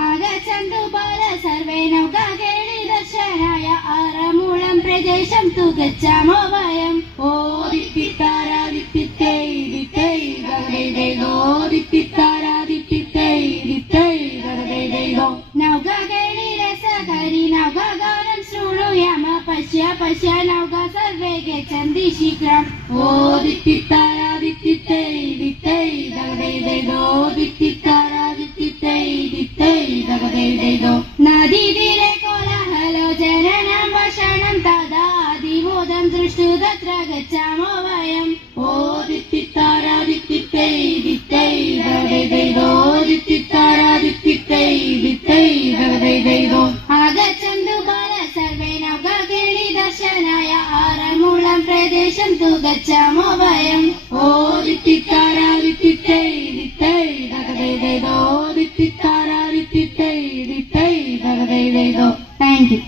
ആകച്ചന്തുപാല survey Nauka കേളി ദർശനായ ആറമൂളം പ്രദേശം തുകച്ചാമോ ഭയം ഓ ദിത്തിത്താരാദിത്തിത്തൈ ദിത്തൈ ദഗദൈദൈദോ ദിത്തിത്താരാദിത്തിത്തൈ ദിത്തൈ ദഗദൈദൈദോ നൗകാ കേളി രസകരി നൗകാ ഗാനം ശൃണുയാമ പശ്യ പശ്യ നൗകാ സർവേ ഗച്ഛന്തി ശീഘ്രം ഓ ദിത്തിത്താരാദിത്തിത്തൈ ദിത്തൈ ദഗദൈദൈദോ ദിത്തിത്താരാദിത്തിത്തൈ ദിത്തൈ ദഗദൈദൈദോ നദീതീരെ കോലാഹലോ ജനനം വശനം തദാദിമോദം ദൃഷ്ടു തത്ര ഗച്ഛാമോ വയം ഓ ദിത്തിത്താരാദിത്തിത്തൈ ദിത്തൈ ദഗദൈദൈദോ ദിത്തിത്താരാദിത്തിത്തൈ ദിത്തൈ ദഗദൈദൈദോ ആഗച്ഛന്തു ബാല സർവേ നൗകാ കേളി ദർശനായ ആറമൂളം പ്രദേശം തുകച്ചാമോ വയം ഓ ദിത്തിത്താരാദിത്തിത്തൈ ദിത്തൈ ദഗദൈദൈദോ ദിത്തിത്താരാദിത്തിത്തൈ ദിത്തൈ ദഗദൈദൈദോ. Thank you.